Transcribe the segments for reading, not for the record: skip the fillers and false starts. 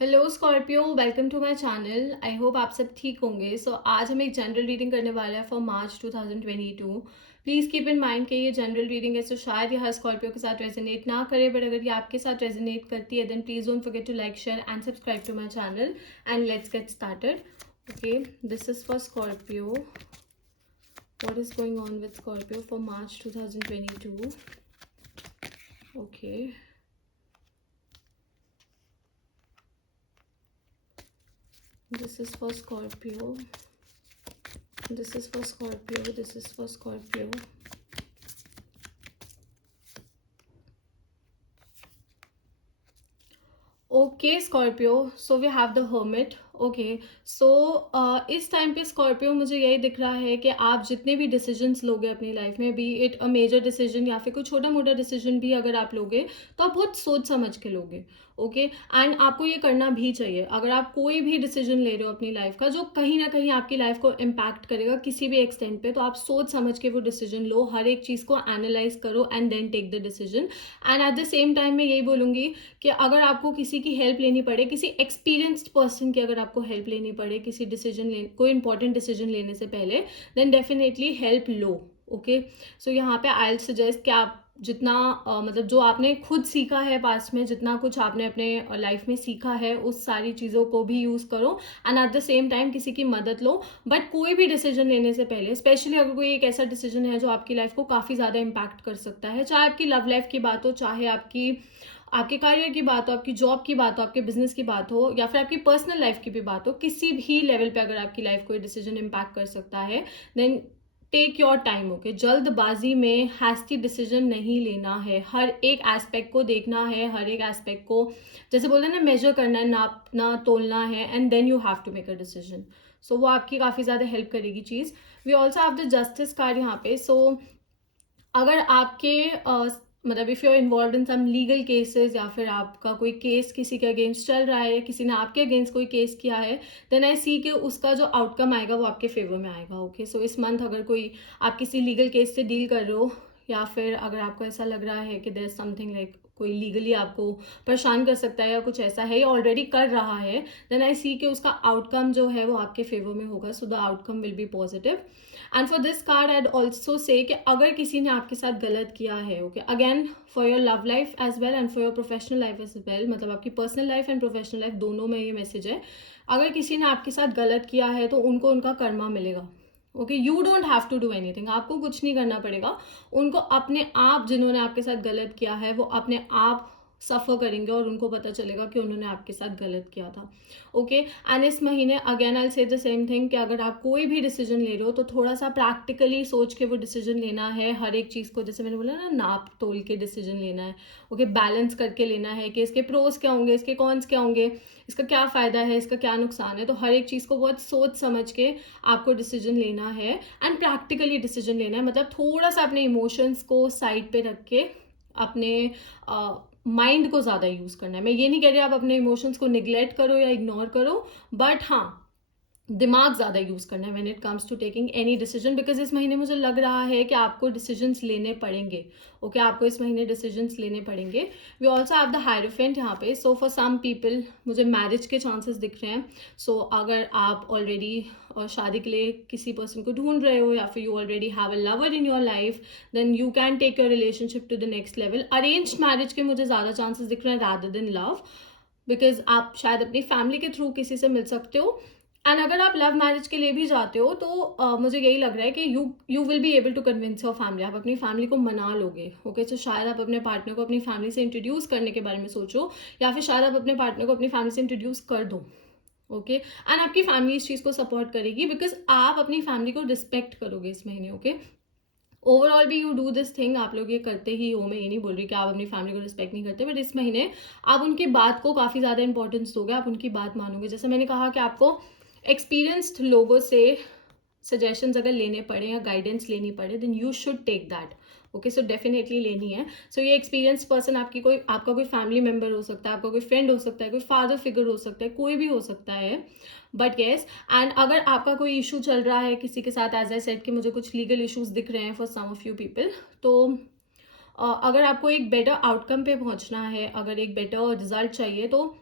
Hello Scorpio, welcome to my channel. I hope आप सब ठीक होंगे। आज हम एक जनरल रीडिंग करने वाले हैं for March 2022। Please keep in mind कि ये जनरल रीडिंग है, शायद ये हर स्कॉर्पियो के साथ रेजोनेट ना करे, बट अगर ये आपके साथ रेजोनेट करती है then please don't forget to like, share and subscribe to my channel and let's get started. Okay, this is for Scorpio. What is going on with Scorpio for March 2022? Okay, this is for Scorpio. This is for Scorpio. This is for Scorpio. Okay Scorpio, so we have the hermit. Okay, so इस time पे Scorpio मुझे यही दिख रहा है कि आप जितने भी डिसीजंस लोगे अपनी लाइफ में, be it a major decision या फिर कोई छोटा मोटा डिसीजन भी अगर आप लोगे तो आप बहुत सोच समझ के लोगे। ओके, एंड आपको ये करना भी चाहिए। अगर आप कोई भी डिसीजन ले रहे हो अपनी लाइफ का जो कहीं ना कहीं आपकी लाइफ को इम्पैक्ट करेगा किसी भी एक्सटेंट पे, तो आप सोच समझ के वो डिसीजन लो, हर एक चीज़ को एनालाइज करो and then take the decision. And at the same time मैं यही बोलूँगी कि अगर आपको किसी की हेल्प लेनी पड़े, किसी एक्सपीरियंस्ड पर्सन की अगर आपको हेल्प लेनी पड़े किसी कोई इंपॉर्टेंट डिसीजन लेने से पहले, देन डेफिनेटली हेल्प लो। ओके, सो यहाँ पे आई सजेस्ट कि आप जितना मतलब जो आपने खुद सीखा है पास्ट में, जितना कुछ आपने अपने लाइफ में सीखा है उस सारी चीज़ों को भी यूज़ करो and at the same time किसी की मदद लो। बट कोई भी डिसीजन लेने से पहले, स्पेशली अगर कोई एक ऐसा डिसीजन है जो आपकी लाइफ को काफ़ी ज़्यादा इम्पैक्ट कर सकता है, चाहे आपकी लव लाइफ की बात हो, चाहे आपके करियर की बात हो, आपकी जॉब की बात हो, आपके बिजनेस की बात हो, या फिर आपकी पर्सनल लाइफ की भी बात हो, किसी भी लेवल पे अगर आपकी लाइफ कोई डिसीजन इम्पैक्ट कर सकता है, then take your time. Okay, जल्दबाजी में हैस्टी डिसीजन नहीं लेना है, हर एक एस्पेक्ट को देखना है, हर एक एस्पेक्ट को जैसे बोलते हैं ना, मेजर करना है, नापना तोलना है and then you have to make a decision. So वो आपकी काफ़ी ज़्यादा हेल्प करेगी चीज़। We also have the justice card यहाँ पे। सो अगर आपके मतलब if you are involve in some legal cases, या फिर आपका कोई केस किसी के अगेंस्ट चल रहा है या किसी ने आपके अगेंस्ट कोई केस किया है, देन आई सी कि उसका जो आउटकम आएगा वो आपके फेवर में आएगा। ओके, सो इस मंथ अगर कोई आप किसी लीगल केस से डील कर रहे हो, या फिर अगर आपको ऐसा लग रहा है कि देयर इज समथिंग लाइक कोई लीगली आपको परेशान कर सकता है या कुछ ऐसा है या ऑलरेडी कर रहा है, देन आई सी कि उसका आउटकम जो है वो आपके फेवर में होगा। So the outcome will be positive. And for this card I also say कि अगर किसी ने आपके साथ गलत किया है, okay, again for your love life as well and for your professional life as well, मतलब आपकी personal life and professional life दोनों में ये मैसेज है, अगर किसी ने आपके साथ गलत किया है तो उनको उनका कर्मा मिलेगा। Okay, you don't have to do anything, आपको कुछ नहीं करना पड़ेगा। उनको अपने आप, जिन्होंने आपके साथ गलत किया है वो अपने आप सफ़र करेंगे और उनको पता चलेगा कि उन्होंने आपके साथ गलत किया था। ओके, एंड इस महीने अगेन आई से द सेम थिंग कि अगर आप कोई भी डिसीजन ले रहे हो तो थोड़ा सा प्रैक्टिकली सोच के वो डिसीजन लेना है, हर एक चीज़ को जैसे मैंने बोला ना, नाप तोल के डिसीजन लेना है। ओके, बैलेंस करके लेना है कि इसके प्रोज क्या होंगे, इसके कॉन्स क्या होंगे, इसका क्या फ़ायदा है, इसका क्या नुकसान है। तो हर एक चीज़ को बहुत सोच समझ के आपको डिसीजन लेना है एंड प्रैक्टिकली डिसीजन लेना है, मतलब थोड़ा सा अपने इमोशंस को साइड पे रख के अपने माइंड को ज़्यादा यूज़ करना है। मैं ये नहीं कह रही आप अपने इमोशंस को निगलेक्ट करो या इग्नोर करो, बट हाँ, दिमाग ज़्यादा यूज़ करना है when it comes to taking any decision, because इस महीने मुझे लग रहा है कि आपको डिसीजंस लेने पड़ेंगे। ओके, आपको इस महीने डिसीजंस लेने पड़ेंगे। We also have the hierophant यहाँ पे। सो फॉर सम पीपल मुझे मैरिज के चांसेस दिख रहे हैं। सो अगर आप ऑलरेडी शादी के लिए किसी पर्सन को ढूंढ रहे हो, या फिर you already have a lover in your life, then you can take your relationship to the next level. Arranged marriage के मुझे ज़्यादा चांसेस दिख रहे हैं रादर देन लव, बिकॉज आप शायद अपनी फैमिली के थ्रू किसी से मिल सकते हो। एंड अगर आप लव मैरिज के लिए भी जाते हो तो मुझे यही लग रहा है कि you will be able to convince your family, आप अपनी फैमिली को मना लोगे। ओके, तो शायद आप अपने पार्टनर को अपनी फैमिली से इंट्रोड्यूस करने के बारे में सोचो, या फिर शायद आप अपने पार्टनर को अपनी फैमिली से इंट्रोड्यूस कर दो। ओके, एंड आपकी फैमिली इस चीज़ को सपोर्ट करेगी बिकॉज आप अपनी फैमिली को रिस्पेक्ट करोगे इस महीने। ओके, ओवरऑल भी यू डू दिस थिंग, आप लोग ये करते ही हो, मैं ये नहीं बोल रही कि आप अपनी फैमिली को रिस्पेक्ट नहीं करते, बट इस महीने आप उनकी बात को काफ़ी ज़्यादा इंपॉर्टेंस दोगे, आप उनकी बात मानोगे। जैसे मैंने कहा कि आपको एक्सपीरियंस्ड लोगों से सजेशंस अगर लेने पड़े या गाइडेंस लेनी पड़े, then you should take that. Okay, so definitely लेनी है। सो ये एक्सपीरियंस पर्सन आपका कोई फैमिली मेम्बर हो सकता है, आपका कोई फ्रेंड हो सकता है, कोई फादर फिगर हो सकता है, कोई भी हो सकता है, बट येस। एंड अगर आपका कोई इशू चल रहा है किसी के साथ, एज आई सेड कि मुझे कुछ लीगल इशूज दिख रहे हैं for some of you people, तो अगर आपको एक बेटर आउटकम पे पहुंचना है, अगर एक बेटर रिजल्ट चाहिए, तो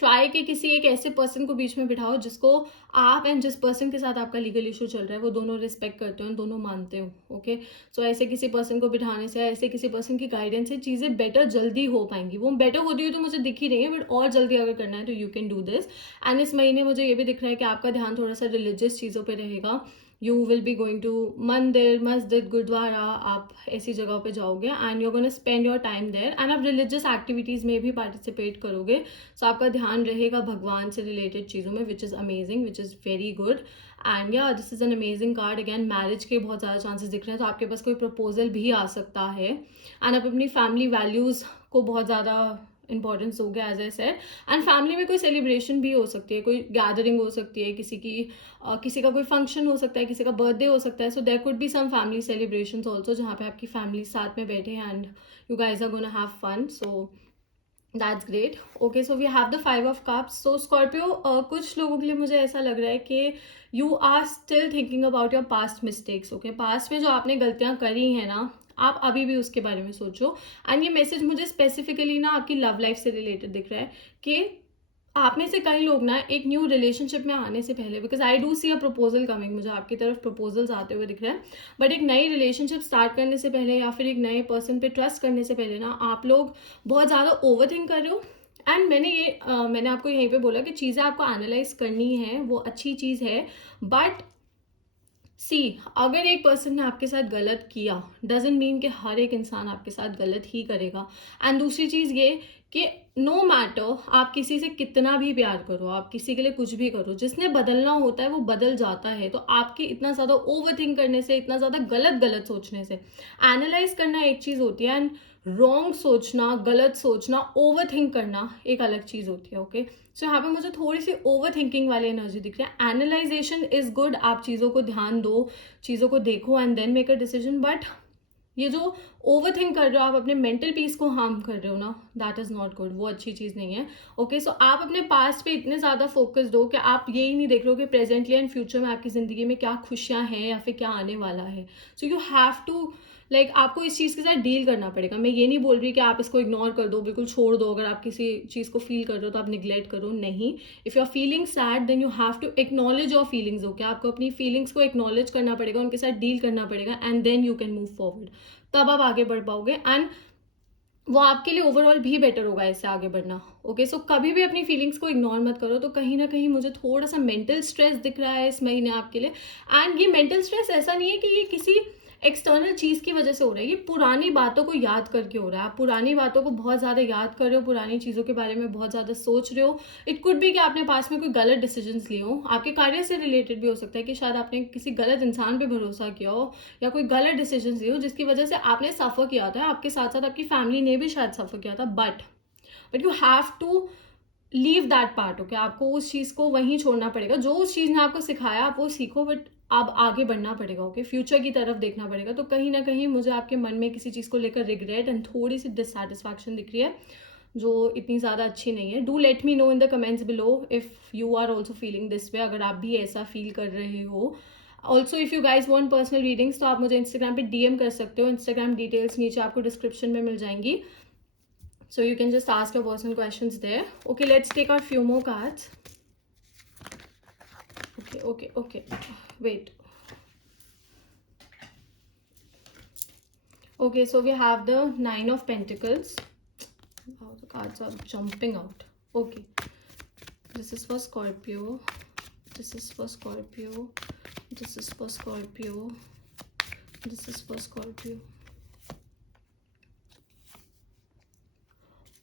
ट्राई कि किसी एक ऐसे पर्सन को बीच में बिठाओ जिसको आप एंड जिस पर्सन के साथ आपका लीगल इशू चल रहा है वो दोनों रिस्पेक्ट करते हो, दोनों मानते हो। ओके, सो ऐसे किसी पर्सन को बिठाने से, ऐसे किसी पर्सन की गाइडेंस से चीज़ें बेटर जल्दी हो पाएंगी। वो बेटर होती हुई तो मुझे दिख ही रही है, बट और जल्दी अगर करना है तो you can do this. And इस महीने मुझे ये भी दिख रहा है कि आपका ध्यान थोड़ा सा रिलीजियस चीज़ों पर रहेगा। You will be going to mandir, masjid, gurudwara, आप ऐसी जगहों पे जाओगे and you gonna spend your time there and आप रिलीजियस एक्टिविटीज़ में भी पार्टिसिपेट करोगे। सो आपका ध्यान रहेगा भगवान से रिलेटेड चीज़ों में, which is amazing, which is very good. And yeah this is an amazing card. Again marriage के बहुत ज़्यादा चांसेस दिख रहे हैं, तो आपके पास कोई प्रपोजल भी आ सकता है एंड आप अपनी फैमिली वैल्यूज़ को बहुत ज़्यादा इंपॉर्टेंस हो गया as I said. And family में कोई सेलिब्रेशन भी हो सकती है, कोई गैदरिंग हो सकती है, किसी का कोई फंक्शन हो सकता है, किसी का बर्थडे हो सकता है। So there could be some family celebrations also जहाँ पे आपकी फैमिली साथ में बैठे हैं and you guys are gonna have fun. So that's great. Okay, so we have the 5 of Cups। So Scorpio, कुछ लोगों के लिए मुझे ऐसा लग रहा है कि you are still thinking about your past mistakes. Okay, past में जो आपने गलतियां करी हैं ना, आप अभी भी उसके बारे में सोचो। एंड ये मैसेज मुझे स्पेसिफिकली ना आपकी लव लाइफ से रिलेटेड दिख रहा है कि आप में से कई लोग ना एक न्यू रिलेशनशिप में आने से पहले, because I do see a proposal coming, मुझे आपकी तरफ प्रपोजल्स आते हुए दिख रहे हैं, बट एक नई रिलेशनशिप स्टार्ट करने से पहले या फिर एक नए पर्सन पे ट्रस्ट करने से पहले ना आप लोग बहुत ज़्यादा ओवर थिंक कर रहे हो। एंड मैंने आपको यहीं पे बोला कि चीज़ें आपको एनालाइज करनी है, वो अच्छी चीज़ है, बट सी, अगर एक पर्सन ने आपके साथ गलत किया डजेंट मीन कि हर एक इंसान आपके साथ गलत ही करेगा। एंड दूसरी चीज़ ये कि नो मैटर आप किसी से कितना भी प्यार करो, आप किसी के लिए कुछ भी करो, जिसने बदलना होता है वो बदल जाता है। तो आपके इतना ज़्यादा ओवर थिंक करने से, इतना ज़्यादा गलत गलत सोचने से, एनालाइज करना एक चीज़ होती है एंड रॉन्ग सोचना, गलत सोचना, ओवर थिंक करना एक अलग चीज़ होती है। ओके, सो यहाँ पे मुझे थोड़ी सी ओवर थिंकिंग वाली एनर्जी दिख रही है। एनालाइजेशन इज गुड, आप चीज़ों को ध्यान दो, चीज़ों को देखो and then make a decision, but ये जो ओवर थिंक कर रहे हो, आप अपने मेंटल पीस को हार्म कर रहे हो ना, दैट इज़ नॉट गुड, वो अच्छी चीज़ नहीं है। ओके, सो आप अपने पास्ट पे इतने ज़्यादा फोकस दो कि आप ये ही नहीं देख रहे हो कि प्रेजेंटली एंड फ्यूचर में आपकी ज़िंदगी में क्या खुशियाँ हैं या फिर क्या आने वाला है। सो यू हैव टू आपको इस चीज़ के साथ डील करना पड़ेगा। मैं ये नहीं बोल रही कि आप इसको इग्नोर कर दो, बिल्कुल छोड़ दो। अगर आप किसी चीज़ को फील कर रहे हो तो आप निगलेक्ट करो, नहीं। If you are feeling sad then you have to acknowledge your feelings. Okay, आपको अपनी फीलिंग्स को एक्नॉलेज करना पड़ेगा, उनके साथ डील करना पड़ेगा and then you can move forward. तब आप आगे बढ़ पाओगे एंड वो आपके लिए ओवरऑल भी बेटर होगा ऐसे आगे बढ़ना। ओके, सो कभी भी अपनी फीलिंग्स को इग्नोर मत करो। तो कहीं ना कहीं मुझे थोड़ा सा मेंटल स्ट्रेस दिख रहा है इस महीने आपके लिए। एंड ये मेंटल स्ट्रेस ऐसा नहीं है कि ये किसी एक्सटर्नल चीज़ की वजह से हो रहा है, ये पुरानी बातों को याद करके हो रहा है। आप पुरानी बातों को बहुत ज़्यादा याद कर रहे हो, पुरानी चीज़ों के बारे में बहुत ज़्यादा सोच रहे हो। इट कुड भी कि आपने पास में कोई गलत डिसीजंस लिए हो, आपके कार्य से रिलेटेड भी हो सकता है कि शायद आपने किसी गलत इंसान पे भरोसा किया हो या कोई गलत डिसीजन लिए हो जिसकी वजह से आपने सफ़र किया था, आपके साथ साथ आपकी फैमिली ने भी शायद सफ़र किया था। But you have to leave that part. Okay, आपको उस चीज़ को वहीं छोड़ना पड़ेगा। जो उस चीज़ ने आपको सिखाया आप वो सीखो, बट अब आगे बढ़ना पड़ेगा। ओके, फ्यूचर की तरफ देखना पड़ेगा। तो कहीं ना कहीं मुझे आपके मन में किसी चीज़ को लेकर रिग्रेट एंड थोड़ी सी डिससेटिस्फैक्शन दिख रही है जो इतनी ज़्यादा अच्छी नहीं है। Do let me know in the comments below if you are also feeling this way, अगर आप भी ऐसा फील कर रहे हो। Also if you guys want personal readings तो आप मुझे इंस्टाग्राम पे डीएम कर सकते हो। इंस्टाग्राम डिटेल्स नीचे आपको डिस्क्रिप्शन में मिल जाएंगी, so you can just ask your personal questions there. Okay, let's take our few more cards. Okay, wait. Okay, so we have the 9 of Pentacles. Wow, the cards are jumping out. Okay, this is for Scorpio, this is for Scorpio, this is for Scorpio, this is for Scorpio.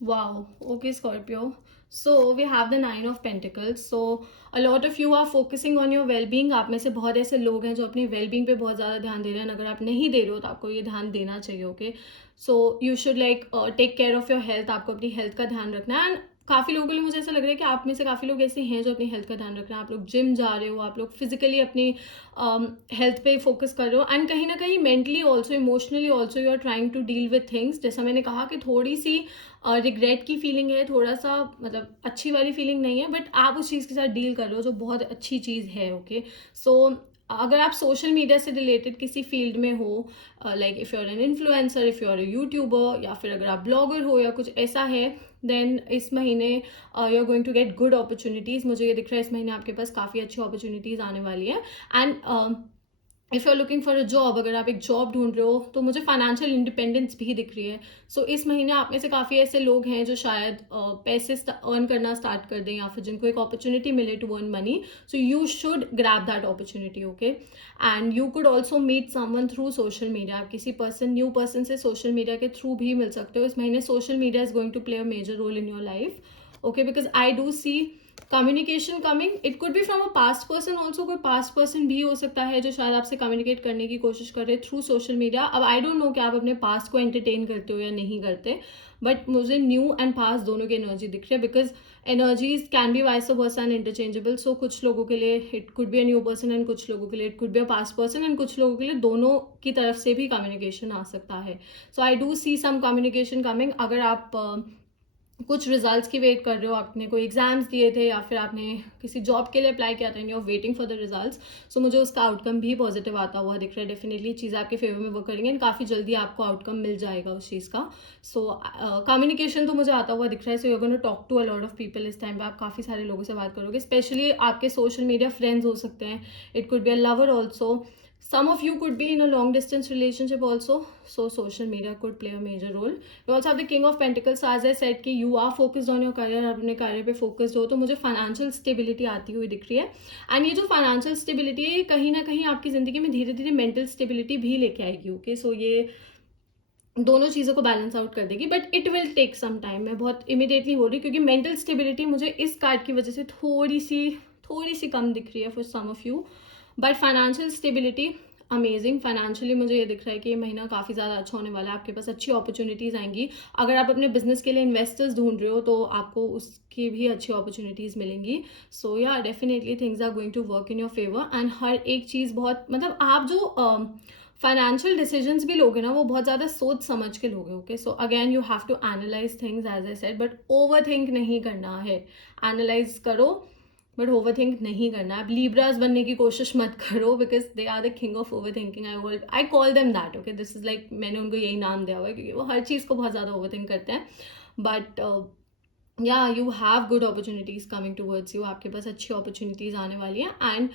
Wow. Okay, Scorpio. So we have the 9 of Pentacles. So a lot of you are focusing on your well-being. आप में से बहुत ऐसे लोग हैं जो अपनी well-being पे बहुत ज़्यादा ध्यान दे रहे हैं। अगर आप नहीं दे रहे हो तो आपको ये ध्यान देना चाहिए। Okay, so you should take care of your health. आपको अपनी हेल्थ का ध्यान रखना है। एंड काफ़ी लोगों के लिए मुझे ऐसा लग रहा है कि आप में से काफ़ी लोग ऐसे हैं जो अपनी हेल्थ का ध्यान रख रहे हैं। आप लोग जिम जा रहे हो, आप लोग फिजिकली अपनी हेल्थ पे फोकस कर रहे हो एंड कहीं ना कहीं mentally also, emotionally also you are trying to deal with things. जैसा मैंने कहा कि थोड़ी सी रिग्रेट की फीलिंग है, थोड़ा सा अच्छी वाली फीलिंग नहीं है, बट आप उस चीज़ के साथ डील कर रहे हो जो बहुत अच्छी चीज़ है। ओके, सो अगर आप सोशल मीडिया से रिलेटेड किसी फील्ड में हो, like if you are an influencer, if you are a YouTuber, या फिर अगर आप ब्लॉगर हो या कुछ ऐसा है, देन इस महीने you are going to get good opportunities. मुझे ये दिख रहा है इस महीने आपके पास काफ़ी अच्छी अपॉर्चुनिटीज़ आने वाली है। And if you are looking for a job, अगर आप एक जॉब ढूंढ रहे हो, तो मुझे फाइनेंशियल इंडिपेंडेंस भी दिख रही है। सो इस महीने आप में से काफ़ी ऐसे लोग हैं जो शायद पैसे अर्न करना स्टार्ट कर दें, या फिर जिनको एक अपॉर्चुनिटी मिले to earn money. So you should grab that opportunity, okay. And you could also meet someone through social media. आप किसी न्यू पर्सन से सोशल मीडिया के थ्रू भी मिल सकते हो इस महीने। Social media is going to play a major role in your life, okay, because I do see communication coming. It could be from a past person also, कोई past person भी हो सकता है जो शायद आपसे कम्युनिकेट करने की कोशिश कर रहे थ्रू सोशल मीडिया। अब आई डोंट नो कि आप अपने पास्ट को एंटरटेन करते हो या नहीं करते, बट मुझे न्यू एंड पास्ट दोनों की एनर्जी दिख रही है, because energies can be vice versa and interchangeable. So कुछ लोगों के लिए it could be a new person, and कुछ लोगों के लिए it could be a past person, and कुछ लोगों के लिए दोनों की तरफ से भी कम्युनिकेशन आ सकता है। So I do see some communication coming. अगर आप कुछ रिजल्ट्स की वेट कर रहे हो, आपने कोई एग्जाम्स दिए थे या फिर आपने किसी जॉब के लिए अप्लाई किया था and you are waiting for the results, so मुझे उसका आउटकम भी पॉजिटिव आता हुआ दिख रहा है। डेफिनेटली चीज़ें आपके फेवर में वर्क करेंगे एंड काफ़ी जल्दी आपको आउटकम मिल जाएगा उस चीज़ का। सो कम्युनिकेशन तो मुझे आता हुआ दिख रहा है। So you gonna talk to a lot of people. इस टाइम पे आप काफ़ी सारे लोगों से बात करोगे, स्पेशली आपके सोशल मीडिया फ्रेंड्स हो सकते हैं, it could be a lover also, some of you could be in a long distance relationship also, so social media could play a major role. You also have the king of pentacles, so as I said कि you are focused on your career, आप अपने career पे focused हो, तो मुझे financial stability आती हुई दिख रही है। एंड ये जो financial stability है, कहीं ना कहीं आपकी ज़िंदगी में धीरे धीरे mental stability भी लेके आएगी, ओके। सो ये दोनों चीज़ों को बैलेंस आउट कर देगी, but it will take some time. मैं बहुत इमीडिएटली हो रही, क्योंकि मेंटल स्टेबिलिटी मुझे इस कार्ड की वजह से थोड़ी सी कम दिख रही है for some of you, but financial stability amazing. Financially मुझे ये दिख रहा है कि ये महीना काफ़ी ज़्यादा अच्छा होने वाला है, आपके पास अच्छी अपॉर्चुनिटीज़ आएंगी। अगर आप अपने बिजनेस के लिए इन्वेस्टर्स ढूंढ रहे हो, तो आपको उसकी भी अच्छी अपॉर्चुनिटीज़ मिलेंगी। So yeah definitely things are going to work in your favour. And हर एक चीज़ बहुत, मतलब आप जो फाइनेंशियल डिसीजंस भी लोगे ना, वो बहुत ज़्यादा सोच समझ के लोगे, ओके। So again you have to analyse things as I said, but overthink नहीं करना है। एनालाइज करो बट ओवर थिंक नहीं करना है। आप लीब्रास बनने की कोशिश मत करो, because they are the king of overthinking. I call them that, okay. This is like, मैंने उनको यही नाम दिया हुआ है, क्योंकि वो हर चीज़ को बहुत ज़्यादा ओवर थिंक करते हैं। बट या you have good opportunities coming towards you. आपके पास अच्छी अपॉर्चुनिटीज़ आने वाली हैं, and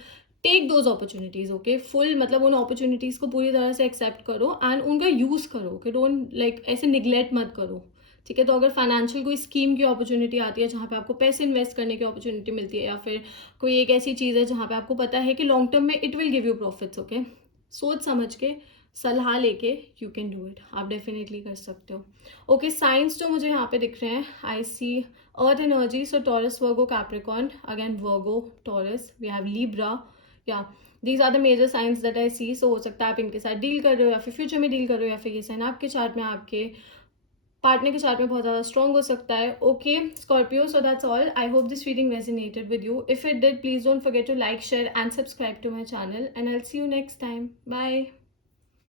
take those opportunities, okay. Full, मतलब उन अपॉर्चुनिटीज़ को पूरी तरह से एक्सेप्ट करो एंड उनका यूज़ करो, ओके। डोंट लाइक ऐसे निगलेक्ट मत करो, ठीक है। तो अगर फाइनेंशियल कोई स्कीम की अपॉर्चुनिटी आती है जहाँ पे आपको पैसे इन्वेस्ट करने की अपॉर्चुनिटी मिलती है, या फिर कोई एक ऐसी चीज़ है जहाँ पे आपको पता है कि लॉन्ग टर्म में it will give you profits, okay, सोच समझ के, सलाह लेके यू कैन डू इट। आप डेफिनेटली कर सकते हो, ओके। साइंस जो मुझे यहाँ पे दिख रहे हैं, I see earth energy, so Taurus, Virgo, Capricorn, again Virgo, Taurus, we have Libra, yeah these are the major signs that I see. So हो सकता है आप इनके साथ डील कर रहे हो, या फिर फ्यूचर में डील कर रहे हो, या फिर ये साइन आपके चार्ट में, आपके पार्टनर के चार्ट में बहुत ज़्यादा स्ट्रॉन्ग हो सकता है, okay Scorpio. So that's all. I hope this reading resonated with you. If it did, please don't forget to like, share and subscribe to my channel, and I will see you next time. Bye.